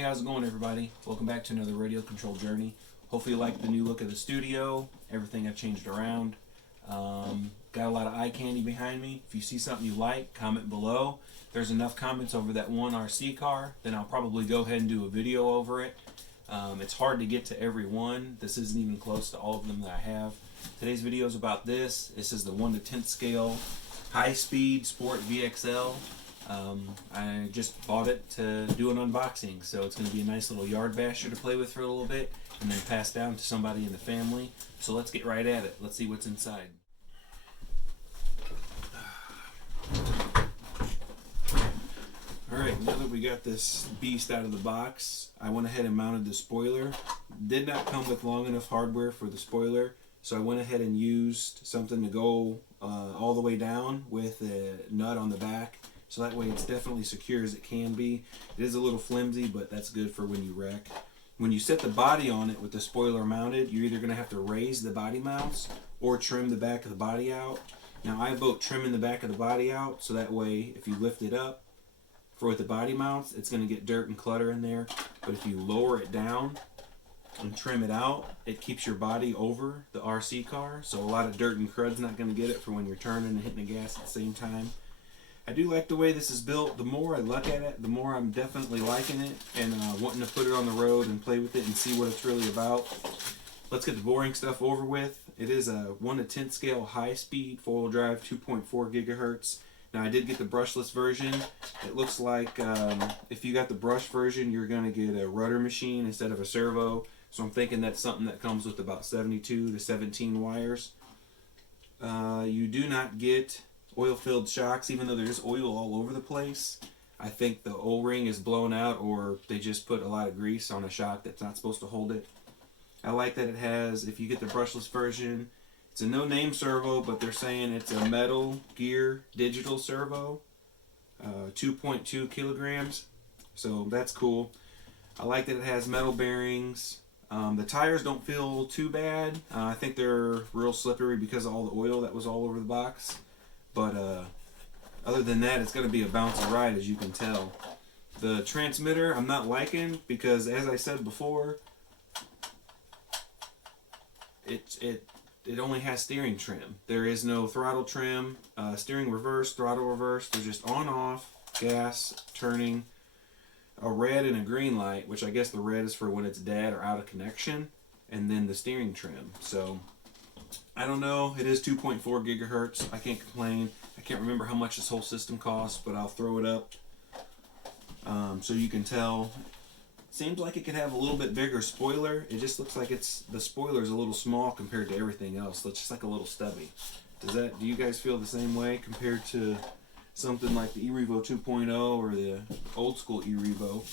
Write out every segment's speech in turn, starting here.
Hey, how's it going, everybody? Welcome back to another radio control journey. Hopefully you like the new look of the studio, everything I've changed around. Got a lot of eye candy behind me. If you see something you like, comment below. If there's enough comments over that one RC car, then I'll probably go ahead and do a video over it. It's hard to get to every one. This isn't even close to all of them that I have. Today's video is about this. This is the 1 to 10th scale high-speed Sport VXL. I just bought it to do an unboxing, so it's going to be a nice little yard basher to play with for a little bit and then pass down to somebody in the family. So let's get right at it. Let's see what's inside. Alright, now that we got this beast out of the box, I went ahead and mounted the spoiler. Did not come with long enough hardware for the spoiler, so I went ahead and used something to go all the way down with a nut on the back. So that way it's definitely secure as it can be. It is a little flimsy, but that's good for when you wreck. When you set the body on it with the spoiler mounted, you're either going to have to raise the body mounts or trim the back of the body out. Now I vote trimming the back of the body out, so that way if you lift it up with the body mounts, it's going to get dirt and clutter in there. But if you lower it down and trim it out, it keeps your body over the RC car, so a lot of dirt and crud's not going to get it for when you're turning and hitting the gas at the same time. I do like the way this is built. The more I look at it, the more I'm definitely liking it and wanting to put it on the road and play with it and see what it's really about. Let's get the boring stuff over with. It is a 1 to 10th scale high-speed four-wheel drive 2.4 gigahertz. Now I did get the brushless version. It looks like if you got the brush version, you're going to get a rudder machine instead of a servo. So I'm thinking that's something that comes with about 72 to 17 wires. You do not get oil-filled shocks, even though there's oil all over the place. I think the O-ring is blown out, or they just put a lot of grease on a shock that's not supposed to hold it. I like that it has, if you get the brushless version, it's a no-name servo, but they're saying it's a Metal Gear digital servo, 2.2 kilograms, so that's cool. I like that it has metal bearings. The tires don't feel too bad. I think they're real slippery because of all the oil that was all over the box. But other than that, it's going to be a bouncy ride, as you can tell. The transmitter I'm not liking because, as I said before, it only has steering trim. There is no throttle trim, steering reverse, throttle reverse. There's just on-off, gas, turning, a red and a green light, which I guess the red is for when it's dead or out of connection, and then the steering trim. So I don't know. It is 2.4 gigahertz. I can't complain. I can't remember how much this whole system costs, but I'll throw it up so you can tell. Seems like it could have a little bit bigger spoiler. It just looks like the spoiler is a little small compared to everything else. It's just like a little stubby. Do you guys feel the same way compared to something like the eRevo 2.0 or the old school eRevo?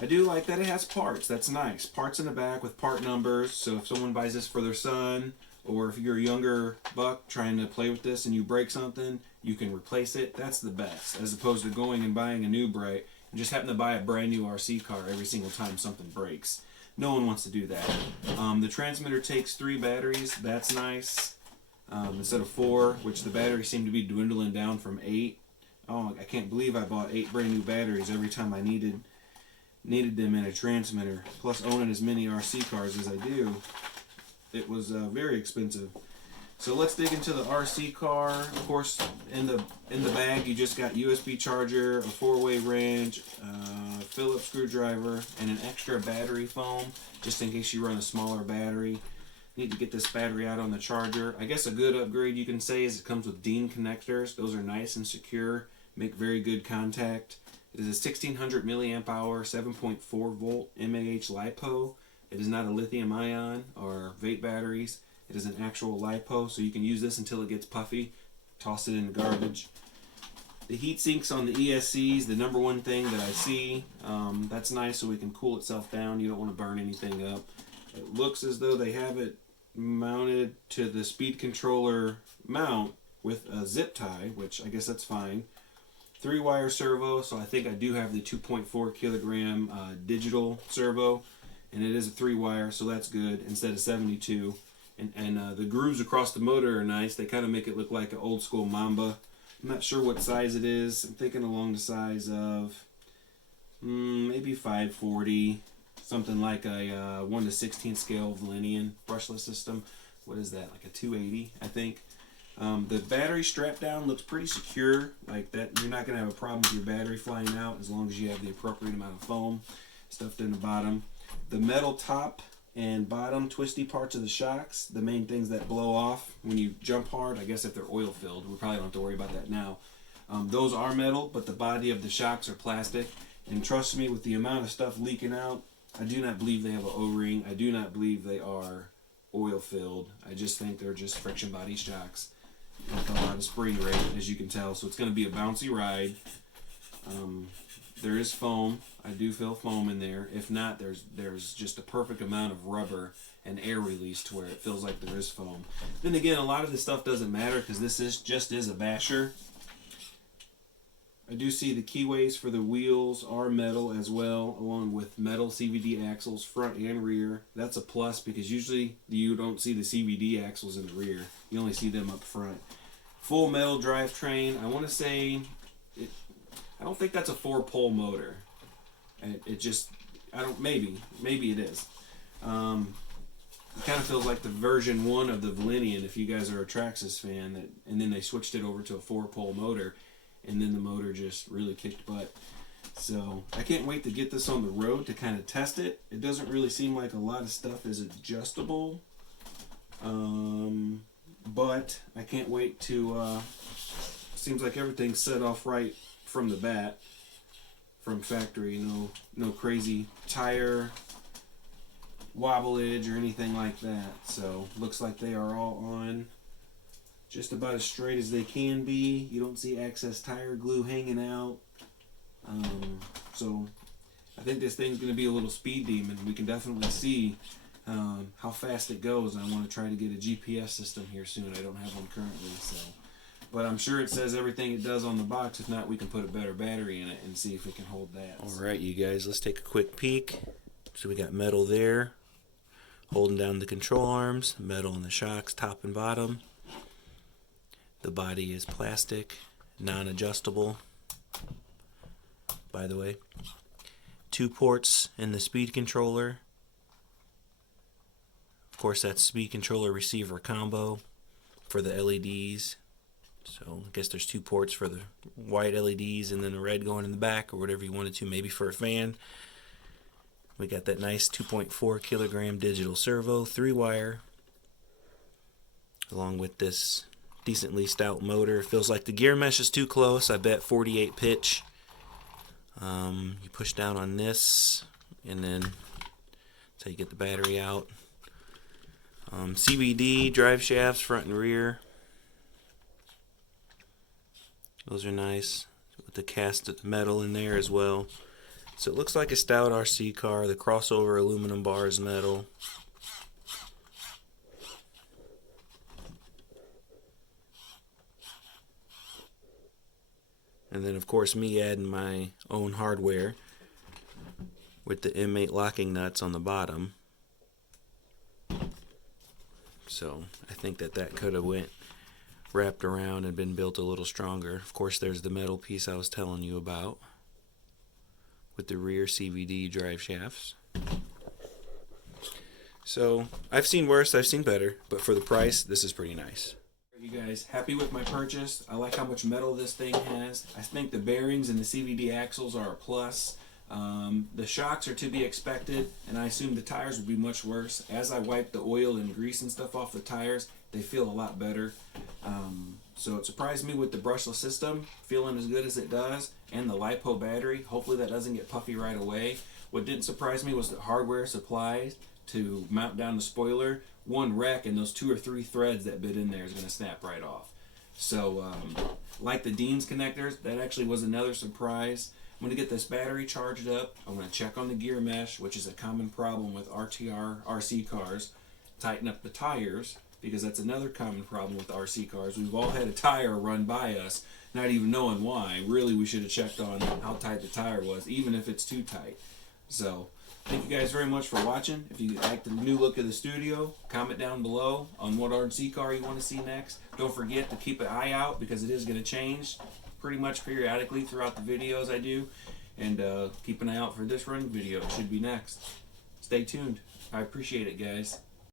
I do like that it has parts. That's nice. Parts in the back with part numbers. So if someone buys this for their son, or if you're a younger buck trying to play with this and you break something, you can replace it. That's the best, as opposed to going and buying a new bright and just happen to buy a brand new RC car every single time something breaks. No one wants to do that. The transmitter takes 3 batteries. That's nice. Instead of 4, which the batteries seem to be dwindling down from 8. Oh, I can't believe I bought 8 brand new batteries every time I needed them in a transmitter. Plus, owning as many RC cars as I do, it was very expensive. So let's dig into the RC car. Of course, in the bag you just got USB charger, a 4-way wrench, Phillips screwdriver, and an extra battery foam just in case you run a smaller battery. Need to get this battery out on the charger. I guess a good upgrade you can say is it comes with DIN connectors. Those are nice and secure, make very good contact. It is a 1600 milliamp hour, 7.4 volt mAh LiPo. It is not a lithium ion or vape batteries. It is an actual LiPo, so you can use this until it gets puffy. Toss it in the garbage. The heat sinks on the ESCs, the number one thing that I see. That's nice, so it can cool itself down. You don't want to burn anything up. It looks as though they have it mounted to the speed controller mount with a zip tie, which I guess that's fine. 3-wire servo, so I think I do have the 2.4 kilogram digital servo, and it is a 3-wire, so that's good instead of 72. And the grooves across the motor are nice. They kind of make it look like an old school Mamba. I'm not sure what size it is. I'm thinking along the size of maybe 540, something like a 1/16 scale Valenian brushless system. What is that, like a 280, I think. The battery strap down looks pretty secure, like that. You're not going to have a problem with your battery flying out as long as you have the appropriate amount of foam stuffed in the bottom. The metal top and bottom twisty parts of the shocks, the main things that blow off when you jump hard, I guess if they're oil filled, we probably don't have to worry about that now. Those are metal, but the body of the shocks are plastic. And trust me, with the amount of stuff leaking out, I do not believe they have an O-ring. I do not believe they are oil filled. I just think they're just friction body shocks with a lot of spring rate, as you can tell. So it's going to be a bouncy ride. There is foam. I do feel foam in there. If not, there's just a perfect amount of rubber and air release to where it feels like there is foam. Then again, a lot of this stuff doesn't matter because this is a basher. I do see the keyways for the wheels are metal as well, along with metal CVD axles front and rear. That's a plus because usually you don't see the CVD axles in the rear. You only see them up front. Full metal drivetrain. I want to say, I don't think that's a 4-pole motor. It just, maybe it is. It kind of feels like the version 1 of the Valenian, if you guys are a Traxxas fan, and then they switched it over to a 4-pole motor, and then the motor just really kicked butt. So I can't wait to get this on the road to kind of test it. It doesn't really seem like a lot of stuff is adjustable, but I can't wait to, seems like everything's set off right from the bat, from factory. No crazy tire wobblage or anything like that. So looks like they are all on just about as straight as they can be. You don't see excess tire glue hanging out. So I think this thing's going to be a little speed demon. We can definitely see how fast it goes. I want to try to get a GPS system here soon. I don't have one currently, so. But I'm sure it says everything it does on the box. If not, we can put a better battery in it and see if it can hold that. Alright, you guys, let's take a quick peek. So we got metal there, holding down the control arms, metal in the shocks, top and bottom. The body is plastic, non-adjustable, by the way. 2 ports in the speed controller. Of course, that's speed controller receiver combo for the LEDs. So I guess there's 2 ports for the white LEDs and then the red going in the back, or whatever you wanted to, maybe for a fan. We got that nice 2.4 kilogram digital servo, 3-wire, along with this decently stout motor. Feels like the gear mesh is too close. I bet 48 pitch. You push down on this, and then that's how you get the battery out. CVD drive shafts, front and rear. Those are nice, with the cast metal in there as well. So it looks like a stout RC car. The crossover aluminum bar is metal. And then of course me adding my own hardware with the M8 locking nuts on the bottom. So I think that could have went wrapped around and been built a little stronger. Of course there's the metal piece I was telling you about with the rear CVD drive shafts. So I've seen worse, I've seen better, but for the price, this is pretty nice. You guys, happy with my purchase? I like how much metal this thing has. I think the bearings and the CVD axles are a plus. The shocks are to be expected, and I assume the tires will be much worse. As I wipe the oil and grease and stuff off the tires, they feel a lot better. So it surprised me with the brushless system, feeling as good as it does, and the LiPo battery. Hopefully that doesn't get puffy right away. What didn't surprise me was the hardware supplies to mount down the spoiler. One wreck and those 2 or 3 threads that bit in there is going to snap right off. So like the Dean's connectors, that actually was another surprise. I'm going to get this battery charged up. I'm going to check on the gear mesh, which is a common problem with RC cars. Tighten up the tires, because that's another common problem with RC cars. We've all had a tire run by us, not even knowing why. Really, we should have checked on how tight the tire was, even if it's too tight. So, thank you guys very much for watching. If you like the new look of the studio, comment down below on what RC car you want to see next. Don't forget to keep an eye out, because it is going to change pretty much periodically throughout the videos I do. And keep an eye out for this running video. It should be next. Stay tuned. I appreciate it, guys.